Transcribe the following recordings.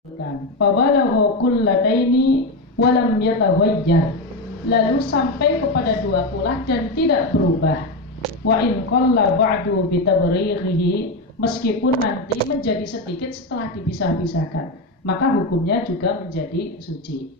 Fabalagha kullataini walam yataghayyar, lalu sampai kepada dua kulah dan tidak berubah. Wa in qalla ba'du bitabrighihi, meskipun nanti menjadi sedikit setelah dipisah-pisahkan, maka hukumnya juga menjadi suci.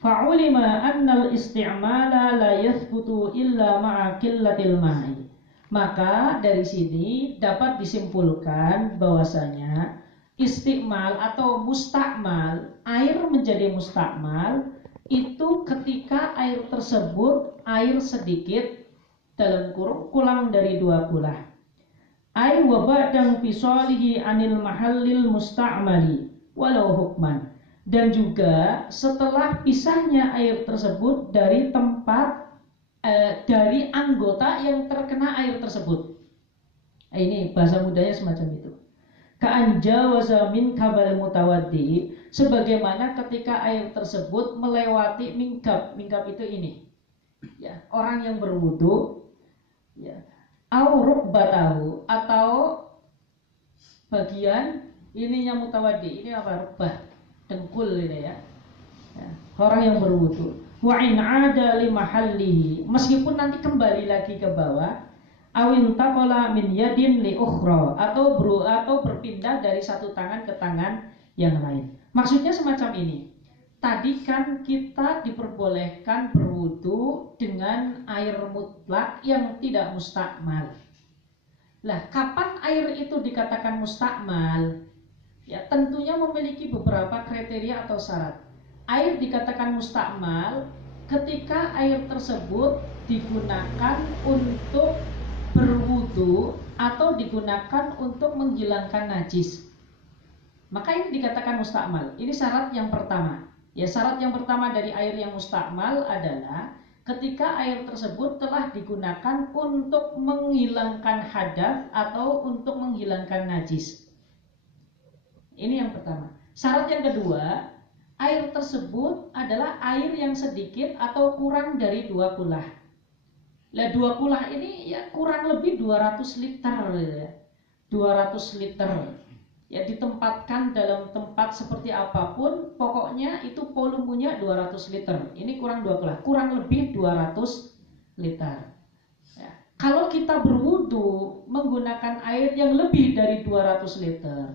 Fa'ulima annal isti'mala la yathbutu illa ma'a qillatil ma'i, maka dari sini dapat disimpulkan bahwasanya istiqmal atau mustakmal, air menjadi mustakmal itu ketika air tersebut air sedikit dalam kurang dari dua kulah. Ai wa ba'dang fisalihi anil mahallil mustakmali walau hukman, dan juga setelah pisahnya air tersebut dari tempat dari anggota yang terkena air tersebut. Ini bahasa mudanya semacam itu. Ka'anjawaza min kabal mutawaddi, sebagaimana ketika air tersebut melewati mingkab. Mingkab itu ini, ya, orang yang berwudu, ya, au rukbatahu, atau bagian ininya mutawaddi. Ini apa? Rukbah, dengkul ini ya. Ya, orang yang berwudu. Wa in 'ada li mahallihi, meskipun nanti kembali lagi ke bawah. Awin taqala min yadin li ukhra, atau berpindah dari satu tangan ke tangan yang lain. Maksudnya semacam ini. Tadi kan kita diperbolehkan berwudu dengan air mutlak yang tidak mustakmal. Lah, kapan air itu dikatakan mustakmal? Ya, tentunya memiliki beberapa kriteria atau syarat. Air dikatakan mustakmal ketika air tersebut digunakan untuk berwudu atau digunakan untuk menghilangkan najis, maka ini dikatakan mustakmal. Ini syarat yang pertama. Ya, syarat yang pertama dari air yang mustakmal adalah ketika air tersebut telah digunakan untuk menghilangkan hadas atau untuk menghilangkan najis. Ini yang pertama. Syarat yang kedua, air tersebut adalah air yang sedikit atau kurang dari dua kulah. Lah, dua kulah ini ya kurang lebih 200 liter ya. 200 liter. Ya, ditempatkan dalam tempat seperti apapun, pokoknya itu volumenya 200 liter. Ini kurang dua kulah, kurang lebih 200 liter. Ya. Kalau kita berwudu menggunakan air yang lebih dari 200 liter,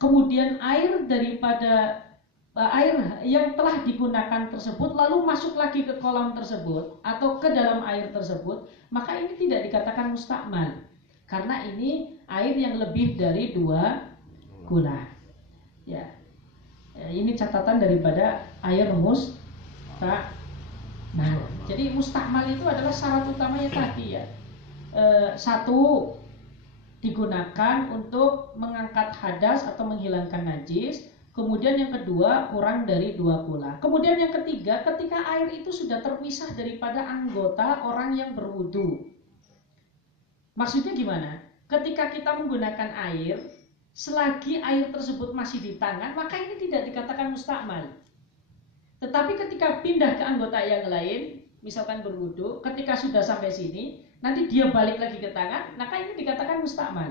kemudian air daripada air yang telah digunakan tersebut lalu masuk lagi ke kolam tersebut atau ke dalam air tersebut, maka ini tidak dikatakan mustakmal, karena ini air yang lebih dari dua kulah. Ya, ini catatan daripada air mustakmal. Jadi mustakmal itu adalah syarat utamanya tadi ya. Satu, digunakan untuk mengangkat hadas atau menghilangkan najis. Kemudian yang kedua, kurang dari dua kulah. Kemudian yang ketiga, ketika air itu sudah terpisah daripada anggota orang yang berwudu. Maksudnya gimana? Ketika kita menggunakan air, selagi air tersebut masih di tangan, maka ini tidak dikatakan mustakmal. Tetapi ketika pindah ke anggota yang lain, misalkan berwudu, ketika sudah sampai sini, nanti dia balik lagi ke tangan, maka ini dikatakan mustakmal.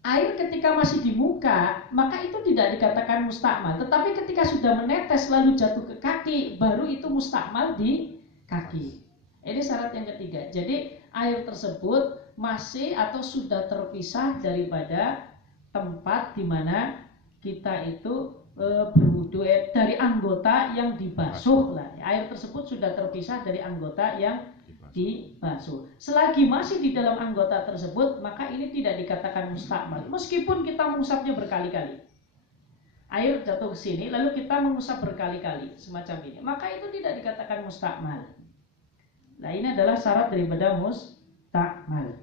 Air ketika masih di muka, maka itu tidak dikatakan mustakmal. Tetapi ketika sudah menetes lalu jatuh ke kaki, baru itu mustakmal di kaki. Ini syarat yang ketiga. Jadi air tersebut masih atau sudah terpisah daripada tempat di mana kita itu berwudu, dari anggota yang dibasuh lah. Air tersebut sudah terpisah dari anggota yang dibasuh. Selagi masih di dalam anggota tersebut, maka ini tidak dikatakan mustakmal. Meskipun kita mengusapnya berkali-kali. Air jatuh ke sini, lalu kita mengusap berkali-kali, semacam ini, maka itu tidak dikatakan mustakmal. Nah, ini adalah syarat daripada mustakmal.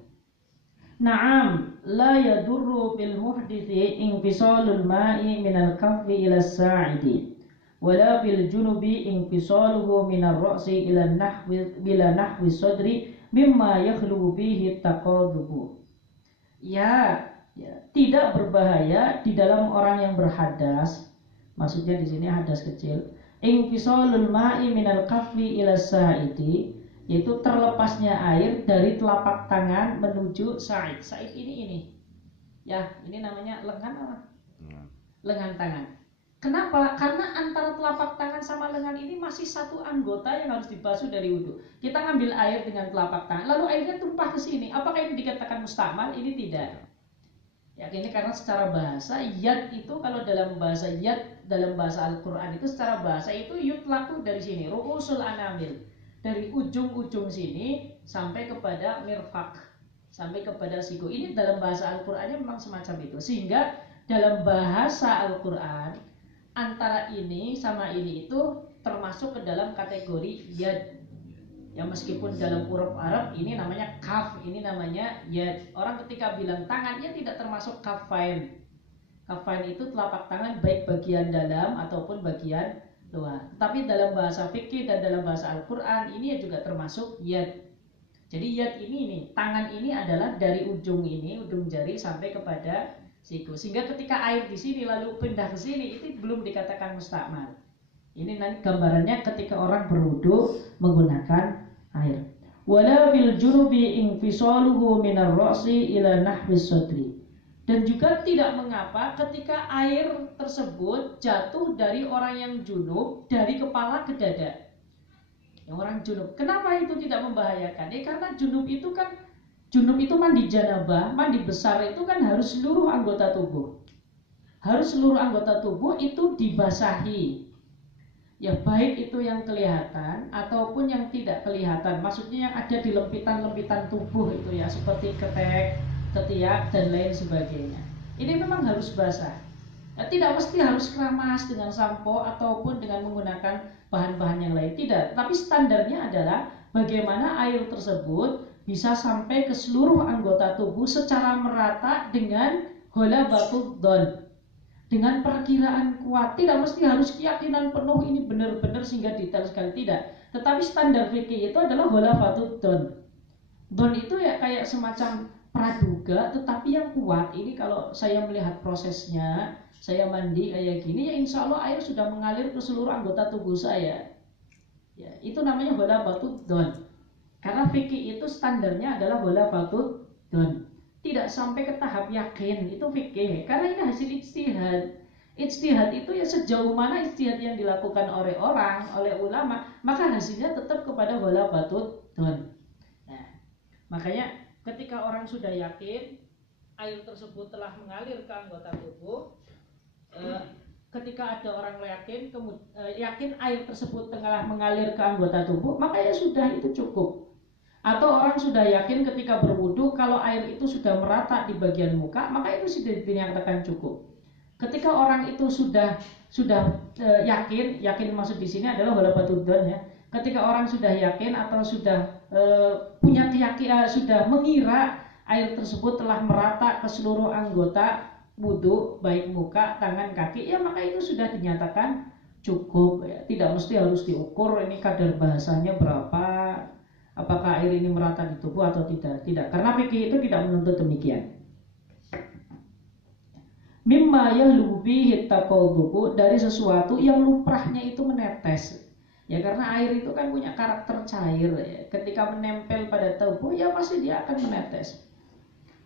Naam, la yadurru bil muhdithi infisalul ma'i minal kaffi ila sa'idi. Wala bil junubi infisaluhu minar ra'si ila nahwi sadri mimma yakhlu bihi taqadhubu. Ya, tidak berbahaya di dalam orang yang berhadas. Maksudnya di sini hadas kecil. Infisalul ma'i minal kaffi ila sa'idi, yaitu terlepasnya air dari telapak tangan menuju sa'id. Sa'id ini. Ya, ini namanya lengan apa? Lengan tangan. Kenapa? Karena antara telapak tangan sama lengan ini masih satu anggota yang harus dibasuh dari wudhu. Kita ngambil air dengan telapak tangan, lalu airnya tumpah ke sini. Apakah ini dikatakan mustakmal? Ini tidak. Ya, ini karena secara bahasa yad itu, kalau dalam bahasa yad, dalam bahasa Al-Quran itu secara bahasa itu yutlaku dari sini, ru'usul anamil, dari ujung-ujung sini sampai kepada mirfaq, sampai kepada siku. Ini dalam bahasa Al-Qurannya memang semacam itu. Sehingga dalam bahasa Al-Quran antara ini sama ini itu termasuk ke dalam kategori yad. Ya, meskipun dalam huruf Arab ini namanya kaf, ini namanya yad. Orang ketika bilang tangannya tidak termasuk kafain. Kafain itu telapak tangan baik bagian dalam ataupun bagian luar. Tapi dalam bahasa fikih dan dalam bahasa Al-Quran ini juga termasuk yad. Jadi yad ini nih, tangan ini adalah dari ujung ini, ujung jari sampai kepada siku. Sehingga ketika air di sini lalu pindah ke sini, itu belum dikatakan mustakmal. Ini nanti gambarannya ketika orang berwudu menggunakan air. Wala fil junubi infisaluhu minar ra'si ila nahwis sadri. Dan juga tidak mengapa ketika air tersebut jatuh dari orang yang junub dari kepala ke dada. Yang orang junub. Kenapa itu tidak membahayakan? Karena junub itu mandi janabah, mandi besar itu kan harus seluruh anggota tubuh. Harus seluruh anggota tubuh itu dibasahi. Ya, baik itu yang kelihatan ataupun yang tidak kelihatan. Maksudnya yang ada di lempitan-lempitan tubuh itu ya, seperti ketek, ketiak dan lain sebagainya. Ini memang harus basah. Ya, tidak mesti harus keramas dengan sampo ataupun dengan menggunakan bahan-bahan yang lain. Tidak, tapi standarnya adalah bagaimana air tersebut bisa sampai ke seluruh anggota tubuh secara merata dengan holabatul don, dengan perkiraan kuat. Tidak mesti harus keyakinan penuh ini benar-benar sehingga detail sekali, tidak. Tetapi standar fikih itu adalah holabatul don. Don itu ya kayak semacam praduga tetapi yang kuat. Ini kalau saya melihat prosesnya, saya mandi kayak gini ya insya Allah air sudah mengalir ke seluruh anggota tubuh saya. Ya, itu namanya holabatul don. Karena fikih itu standarnya adalah bola batut don. Tidak sampai ke tahap yakin, itu fikih. Karena ini hasil ijtihad. Ijtihad itu ya sejauh mana ijtihad yang dilakukan oleh orang, oleh ulama, maka hasilnya tetap kepada bola batut don. Nah, makanya ketika orang sudah yakin air tersebut telah mengalir ke anggota tubuh, ketika ada orang yakin air tersebut telah mengalir ke anggota tubuh, maka ya sudah, itu cukup. Atau orang sudah yakin ketika berwudu kalau air itu sudah merata di bagian muka, maka itu sudah dinyatakan cukup. Ketika orang itu sudah yakin maksud di sini adalah walabatudon ya. Ketika orang sudah yakin atau sudah punya keyakinan, sudah mengira air tersebut telah merata ke seluruh anggota wudu, baik muka, tangan, kaki, ya maka itu sudah dinyatakan cukup ya. Tidak mesti harus diukur ini kadar bahasanya berapa, apakah air ini merata di tubuh atau tidak. Tidak, karena fikih itu tidak menuntut demikian. Mimma yahlubu bihi taqallubu, dari sesuatu yang lumrahnya itu menetes. Ya karena air itu kan punya karakter cair ya. Ketika menempel pada tubuh ya pasti dia akan menetes.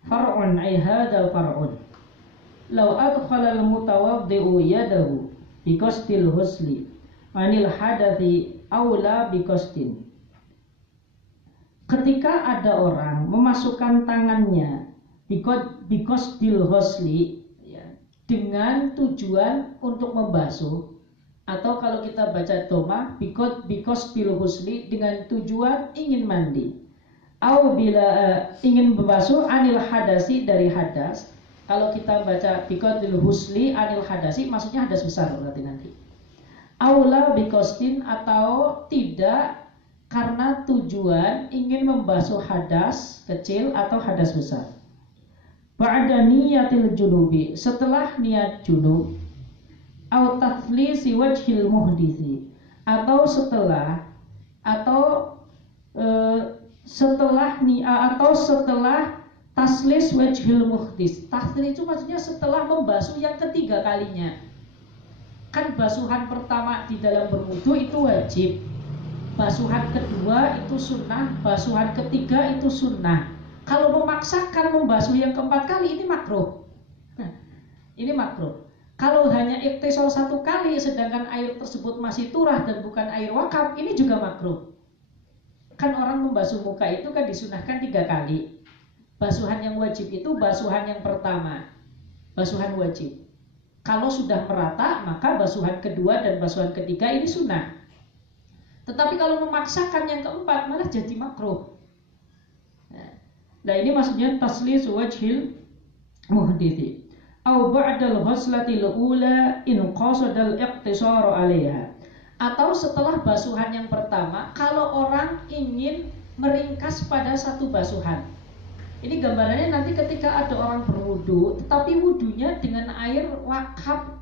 Far'un ay hadzal far'un. Law adkhala al-mutawaddi'u yadahu biqasdil husli anil hadathi aula biqasdin. Ketika ada orang memasukkan tangannya biqasdil husli ya, dengan tujuan untuk membasuh, atau kalau kita baca doma biqasdil husli dengan tujuan ingin mandi, au bila ingin membasuh anil hadasi dari hadas. Kalau kita baca biqasdil husli anil hadasi maksudnya hadas besar berarti nanti. Aula biqasdin, atau tidak karena tujuan ingin membasuh hadas kecil atau hadas besar. Ba'da niyatil junubi, setelah niat junub. Au tathlisi wajhil muhdisi, atau setelah taslis wajhil muhdis. Taslis itu maksudnya setelah membasuh yang ketiga kalinya. Kan basuhan pertama di dalam berwudu itu wajib, basuhan kedua itu sunnah, basuhan ketiga itu sunnah. Kalau memaksakan membasuh yang keempat kali ini makruh. Ini makruh. Kalau hanya iktisar 1 kali sedangkan air tersebut masih turah dan bukan air wakaf, ini juga makruh. Kan orang membasuh muka itu kan disunahkan 3 kali. Basuhan yang wajib itu basuhan yang pertama, basuhan wajib. Kalau sudah merata maka basuhan kedua dan basuhan ketiga ini sunnah. Tetapi kalau memaksakan yang keempat malah jadi makruh. Nah ini maksudnya taslis wajhil muhdithi au ba'dal ghuslatil ula in qasadal iqtisar 'alaiha. Atau setelah basuhan yang pertama kalau orang ingin meringkas pada satu basuhan. Ini gambarannya nanti ketika ada orang berwudu tetapi wudunya dengan air wakaf.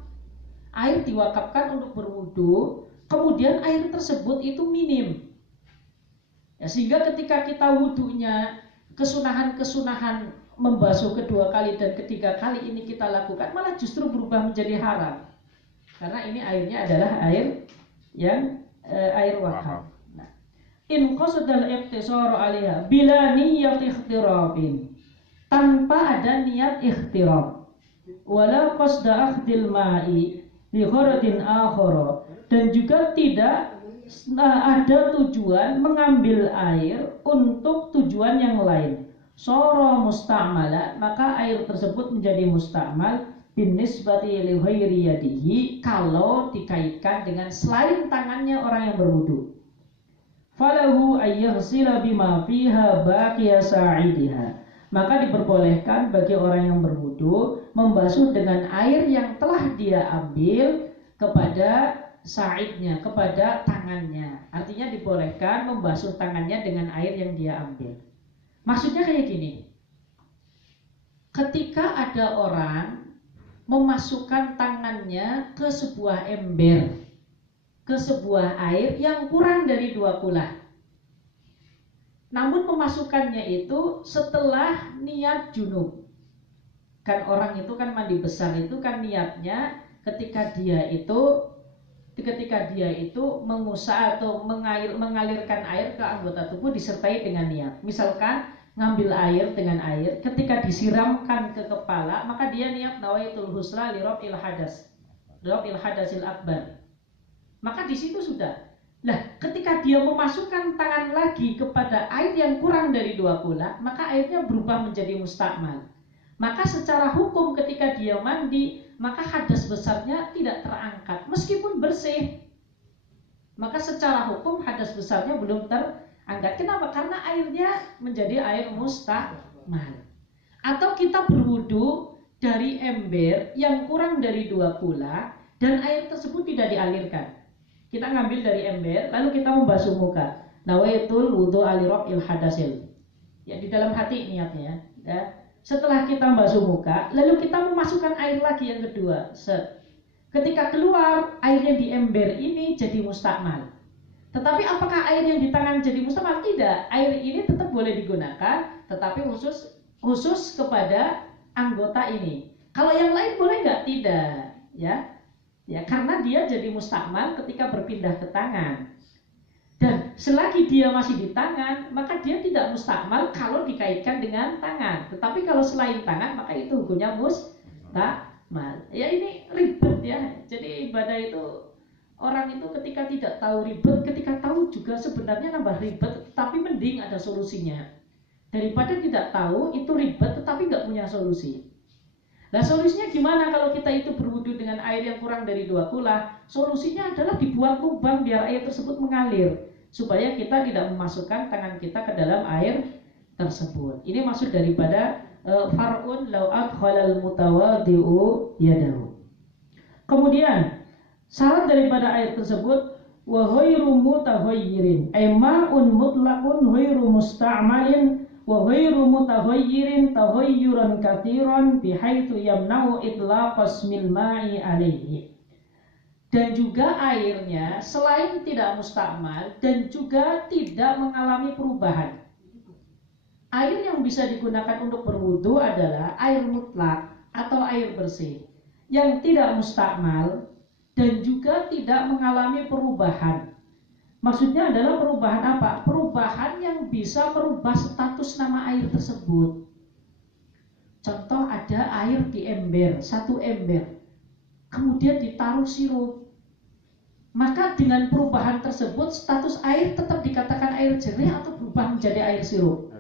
Air diwakafkan untuk berwudu, kemudian air tersebut itu minim. Ya, sehingga ketika kita wudunya kesunahan-kesunahan membasuh kedua kali dan ketiga kali ini kita lakukan malah justru berubah menjadi haram. Karena ini airnya adalah air yang air wakaf. Nah, in qasadal iqtisar 'alaiha bila niyyat ikhtirabin, tanpa ada niat ikhtirab, wala qasda akhdil ma'i li gharadin akhara, dan juga tidak ada tujuan mengambil air untuk tujuan yang lain. Sara musta'mala, maka air tersebut menjadi musta'mal binisbati li ghairi yadihi, kalau dikaitkan dengan selain tangannya orang yang berwudu. Falahu ayyaghsila bima fiha baqiya sa'idiha, maka diperbolehkan bagi orang yang berwudu membasuh dengan air yang telah dia ambil kepada sa'idnya, kepada tangannya. Artinya dibolehkan membasuh tangannya dengan air yang dia ambil. Maksudnya kayak gini, ketika ada orang memasukkan tangannya ke sebuah ember, ke sebuah air yang kurang dari 2 kulah. Namun memasukkannya itu setelah niat junub. Kan orang itu kan mandi besar itu kan niatnya ketika dia itu mengusah atau mengalirkan air ke anggota tubuh disertai dengan niat. Misalkan ngambil air dengan air, ketika disiramkan ke kepala maka dia niat nawaitul husla li raf'il hadasil akbar. Maka di situ sudah. Nah, ketika dia memasukkan tangan lagi kepada air yang kurang dari 2 kulah, maka airnya berubah menjadi mustakmal. Maka secara hukum ketika dia mandi, maka hadas besarnya tidak terangkat meskipun bersih. Maka secara hukum hadas besarnya belum terangkat. Kenapa? Karena airnya menjadi air mustakmal. Atau kita berwudu dari ember yang kurang dari 2 kulah dan air tersebut tidak dialirkan. Kita ngambil dari ember lalu kita membasuh muka. Nawaitul wudu alirafil hadasil. Ya, di dalam hati niatnya, ya. Setelah kita membasuh muka, lalu kita memasukkan air lagi yang kedua. Ketika keluar, airnya di ember ini jadi mustakmal. Tetapi apakah air yang di tangan jadi mustakmal? Tidak. Air ini tetap boleh digunakan, tetapi khusus kepada anggota ini. Kalau yang lain boleh nggak? Tidak. Ya, karena dia jadi mustakmal ketika berpindah ke tangan. Dan selagi dia masih di tangan, maka dia tidak mustakmal kalau dikaitkan dengan tangan. Tetapi kalau selain tangan, maka itu hukumnya mustakmal. Ya ini ribet ya. Jadi ibadah itu, orang itu ketika tidak tahu ribet, ketika tahu juga sebenarnya nambah ribet, tapi mending ada solusinya. Daripada tidak tahu itu ribet tetapi nggak punya solusi. Nah solusinya gimana kalau kita itu berwudu dengan air yang kurang dari 2 kulah? Solusinya adalah dibuat lubang biar air tersebut mengalir, supaya kita tidak memasukkan tangan kita ke dalam air tersebut. Ini maksud daripada far'un law adkhalal mutawaddi'u yadahu. Kemudian syarat daripada air tersebut wa ghairu mutaghayyirin, ay ma'un mutlaqun ghairu musta'malin wa ghairu mutaghayyirin taghayyuran katsiran bihaitsu yamna'u itlaqas mil ma'i alaihi. Dan juga airnya selain tidak mustakmal dan juga tidak mengalami perubahan. Air yang bisa digunakan untuk berwudu adalah air mutlak atau air bersih yang tidak mustakmal dan juga tidak mengalami perubahan. Maksudnya adalah perubahan apa? Perubahan yang bisa merubah status nama air tersebut. Contoh ada air di ember, 1 ember. kemudian ditaruh sirup. Maka dengan perubahan tersebut status air tetap dikatakan air jernih atau berubah menjadi air sirup?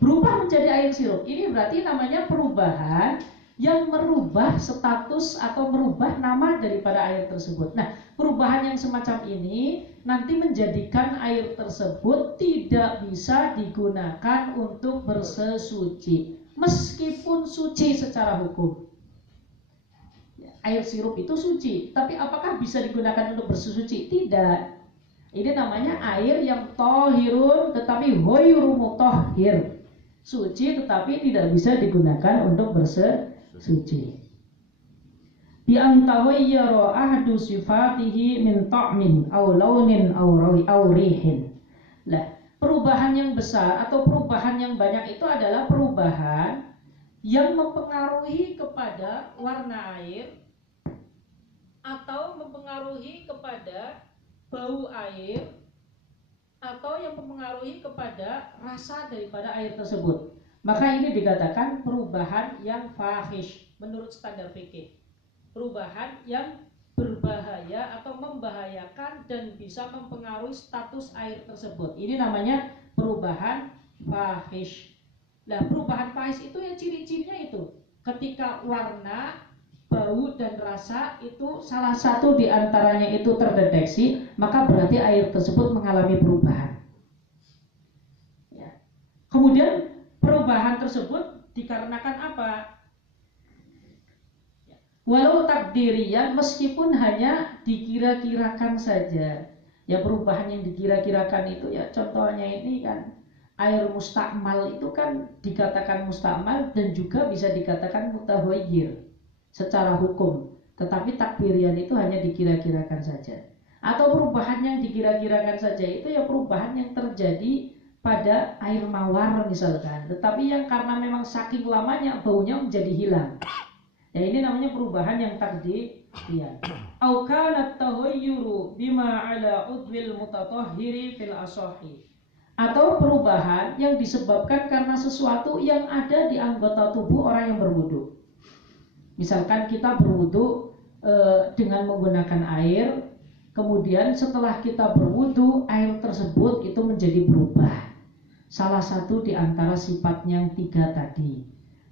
Berubah menjadi air sirup. Ini berarti namanya perubahan yang merubah status atau merubah nama daripada air tersebut. Nah, perubahan yang semacam ini nanti menjadikan air tersebut tidak bisa digunakan untuk bersesuci meskipun suci secara hukum. Air sirup itu suci, tapi apakah bisa digunakan untuk bersesuci? Tidak. Ini namanya air yang tohirun tetapi hoyru mutahhir. Suci tetapi tidak bisa digunakan untuk bersesuci. Bi antaghayyara ahdu sifatihi min ta'min aw launin aw rihin. Lah, perubahan yang besar atau perubahan yang banyak itu adalah perubahan yang mempengaruhi kepada warna air atau mempengaruhi kepada bau air atau yang mempengaruhi kepada rasa daripada air tersebut. Maka ini dikatakan perubahan yang fahish menurut standar fikih. Perubahan yang berbahaya atau membahayakan dan bisa mempengaruhi status air tersebut. Ini namanya perubahan fahish. Nah, perubahan fahish itu ya ciri-cirinya itu ketika warna, bau dan rasa itu salah satu di antaranya itu terdeteksi, maka berarti air tersebut mengalami perubahan. Ya. Kemudian perubahan tersebut dikarenakan apa? Ya. Walau takdirian, meskipun hanya dikira-kirakan saja. Ya, perubahan yang dikira-kirakan itu ya contohnya ini kan air mustakmal itu kan dikatakan mustakmal dan juga bisa dikatakan mutaghayyir secara hukum, tetapi takdirian itu hanya dikira-kirakan saja. Atau perubahan yang dikira-kirakan saja itu ya perubahan yang terjadi pada air mawar misalkan, tetapi yang karena memang saking lamanya baunya menjadi hilang. Ya, ini namanya perubahan yang takdirian. Au kana at-taghayyuru bima ala udwil mutatahhiri fil asahi. Atau perubahan yang disebabkan karena sesuatu yang ada di anggota tubuh orang yang berwudu. Misalkan kita berwudu dengan menggunakan air, kemudian setelah kita berwudu, air tersebut itu menjadi berubah. Salah satu di antara sifatnya yang tiga tadi,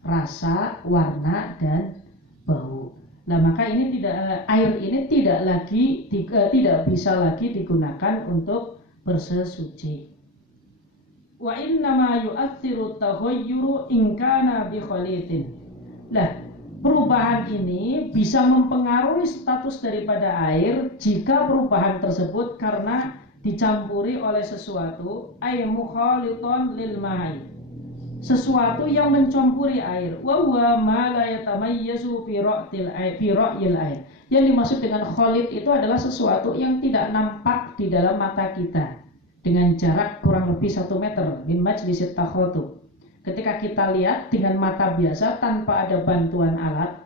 rasa, warna, dan bau. Nah, maka ini air ini tidak bisa lagi digunakan untuk bersesuci. Wa innama yu'athiru taghayyuru in kana bi khalitin. Nah, perubahan ini bisa mempengaruhi status daripada air jika perubahan tersebut karena dicampuri oleh sesuatu ay mukhaliton lil ma'i, sesuatu yang mencampuri air. Wa huwa ma la yatamayyazu fi ra'yil air. Yang dimaksud dengan khalid itu adalah sesuatu yang tidak nampak di dalam mata kita dengan jarak kurang lebih 1 meter min majlisit takhatu. Ketika kita lihat dengan mata biasa tanpa ada bantuan alat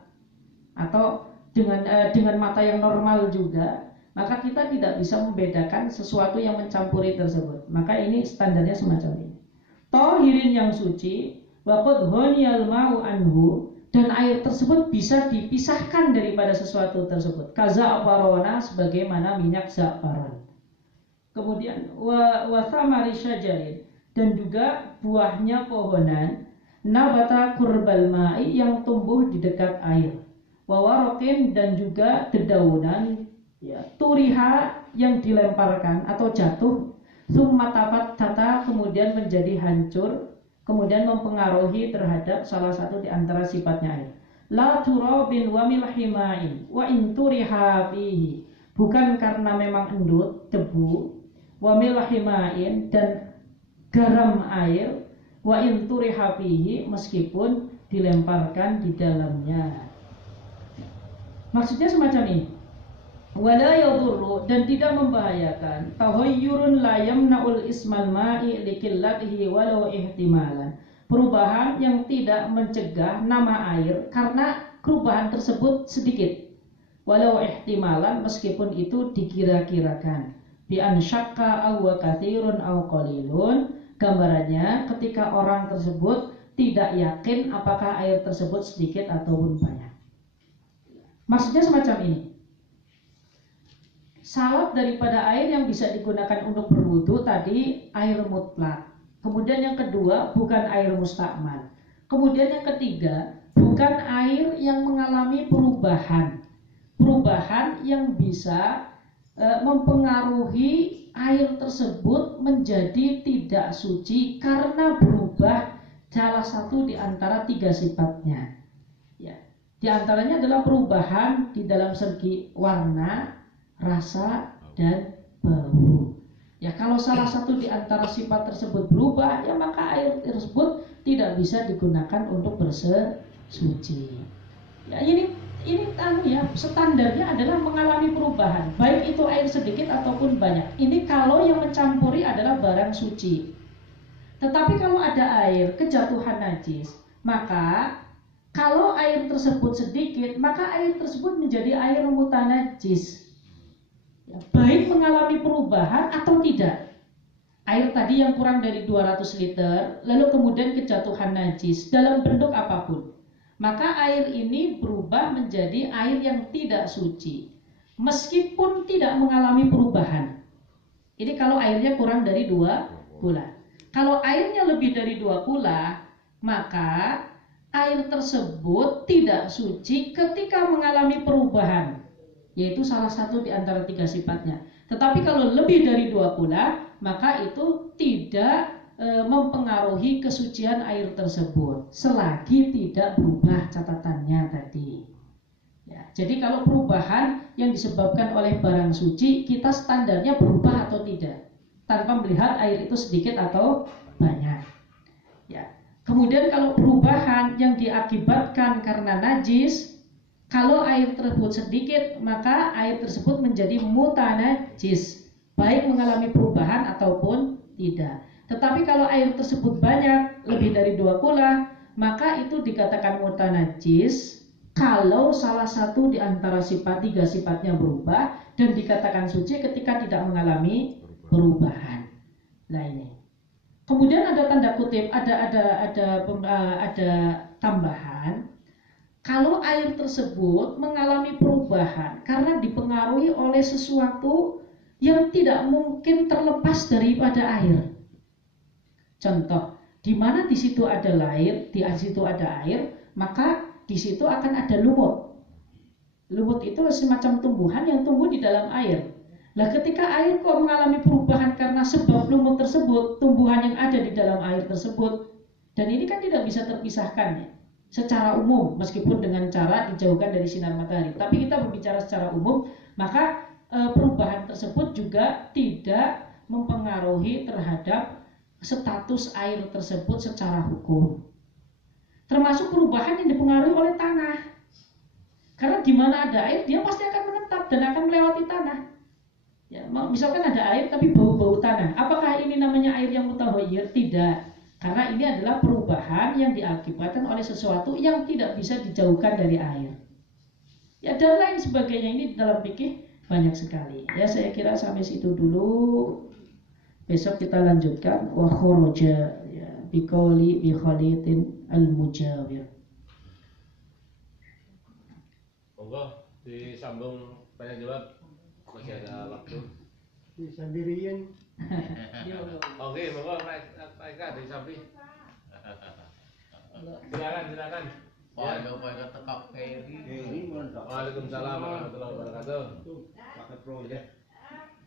atau dengan mata yang normal juga, maka kita tidak bisa membedakan sesuatu yang mencampuri tersebut. Maka ini standarnya semacam ini. Tahirin yang suci, wa qad ghaniyal ma'u anhu, dan air tersebut bisa dipisahkan daripada sesuatu tersebut. Kaza aparona, sebagaimana minyak za'faron. Kemudian wa thamari syajarin, dan juga buahnya pohonan nabata kurbal ma'i, yang tumbuh di dekat air, wawarokin, dan juga dedaunan ya, turiha, yang dilemparkan atau jatuh, summa tata, kemudian menjadi hancur, kemudian mempengaruhi terhadap salah satu di antara sifatnya air. La turabin wa milhima'in wa in turiha fihi, bukan karena memang endut, debu, wa milhima'in, dan garam air, wa in turiha fihi, meskipun dilemparkan di dalamnya. Maksudnya semacam ini. Wala yadurru, dan tidak membahayakan, taghayyurun la yamna'ul ismal ma'i likillatihi walau ihtimalan, perubahan yang tidak mencegah nama air karena perubahan tersebut sedikit, walau ihtimalan, meskipun itu dikira-kirakan, bi an syakka aw katsirun aw qalilun. Gambarannya ketika orang tersebut tidak yakin apakah air tersebut sedikit ataupun banyak. Maksudnya semacam ini. Salat daripada air yang bisa digunakan untuk berwudu tadi air mutlak. Kemudian yang kedua bukan air mustakmal. Kemudian yang ketiga bukan air yang mengalami perubahan. Perubahan yang bisa mempengaruhi air tersebut menjadi tidak suci karena berubah salah satu di antara tiga sifatnya. Ya. Di antaranya adalah perubahan di dalam segi warna, rasa, dan bau. Ya, kalau salah satu di antara sifat tersebut berubah, ya maka air tersebut tidak bisa digunakan untuk bersuci. Ya, ini ya standarnya adalah mengalami perubahan, baik itu air sedikit ataupun banyak. Ini kalau yang mencampuri adalah barang suci. Tetapi kalau ada air kejatuhan najis, maka kalau air tersebut sedikit, maka air tersebut menjadi air mutanajis. Ya, baik mengalami perubahan atau tidak. Air tadi yang kurang dari 200 liter, lalu kemudian kejatuhan najis dalam bentuk apapun, maka air ini berubah menjadi air yang tidak suci, meskipun tidak mengalami perubahan. Ini kalau airnya kurang dari 2 kula. Kalau airnya lebih dari 2 kula, maka air tersebut tidak suci ketika mengalami perubahan, yaitu salah satu di antara tiga sifatnya. Tetapi kalau lebih dari 2 kula, maka itu tidak mempengaruhi kesucian air tersebut selagi tidak berubah catatannya tadi. Ya, jadi kalau perubahan yang disebabkan oleh barang suci, kita standarnya berubah atau tidak, tanpa melihat air itu sedikit atau banyak. Ya. Kemudian kalau perubahan yang diakibatkan karena najis, kalau air tersebut sedikit, maka air tersebut menjadi mutanajis, baik mengalami perubahan ataupun tidak. Tetapi kalau air tersebut banyak, lebih dari 2 kula, maka itu dikatakan mutanajis kalau salah satu di antara tiga sifatnya berubah, dan dikatakan suci ketika tidak mengalami perubahan. Nah ini. Kemudian ada tanda kutip, ada tambahan. Kalau air tersebut mengalami perubahan karena dipengaruhi oleh sesuatu yang tidak mungkin terlepas daripada air. Contoh, di mana di situ ada air, maka di situ akan ada lumut. Lumut itu semacam tumbuhan yang tumbuh di dalam air. Nah, ketika air kok mengalami perubahan karena sebab lumut tersebut, tumbuhan yang ada di dalam air tersebut, dan ini kan tidak bisa terpisahkan ya, secara umum, meskipun dengan cara dijauhkan dari sinar matahari. Tapi kita berbicara secara umum, maka perubahan tersebut juga tidak mempengaruhi terhadap status air tersebut secara hukum. Termasuk perubahan yang dipengaruhi oleh tanah. Karena di mana ada air, dia pasti akan menetap dan akan melewati tanah. Ya, misalkan ada air tapi bau-bau tanah, apakah ini namanya air yang mutaghayyir? Tidak. Karena ini adalah perubahan yang diakibatkan oleh sesuatu yang tidak bisa dijauhkan dari air. Ya, dan lain sebagainya, ini dalam fikih banyak sekali. Ya, saya kira sampai situ dulu. Besok kita lanjutkan wa kharaja ya biqauli bi khalitin al-mujawir. Monggo disambung tanya jawab, masih ada waktu. Sendirian. Oke, monggo Pak Eka disamping. Silakan. Pada tekap Ferry. Waalaikumsalam warahmatullahi wabarakatuh. Pakai pro ya.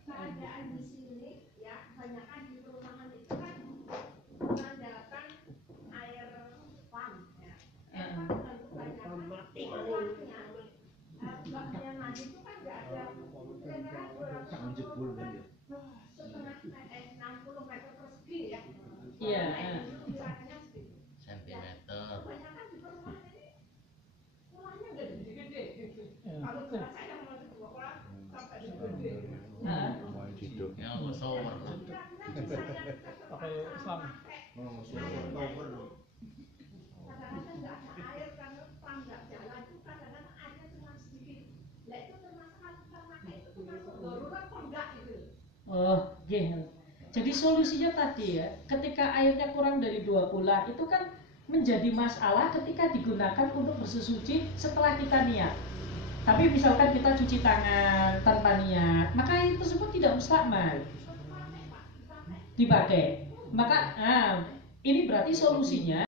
Keadaan di sini ya, kebanyakan di perumahan itu kan mengandalkan air pump ya. Bagian lagi itu kan nggak ada Jebul kan ya. setengah 60 meter persegi ya. Iya. Sentimeter. Kebanyakan di perumahan ini rumahnya nggak gede-gede. Kalau saya yang masih 2 orang sampai gede. Ya, shower. Pakai Islam. Kadang-kadang nggak ada air karena pump nggak jalan itu kadang-kadang airnya cuma sedikit. Lah itu termasuk karena itu termasuk darurat kok enggak gitu. Oh, gini. Jadi solusinya tadi ya, ketika airnya kurang dari 2 kula, itu kan menjadi masalah ketika digunakan untuk bersesuci setelah kita niat. Tapi misalkan kita cuci tangan tanpa niat, maka air tersebut tidak mustakmal dipakai. Maka ini berarti solusinya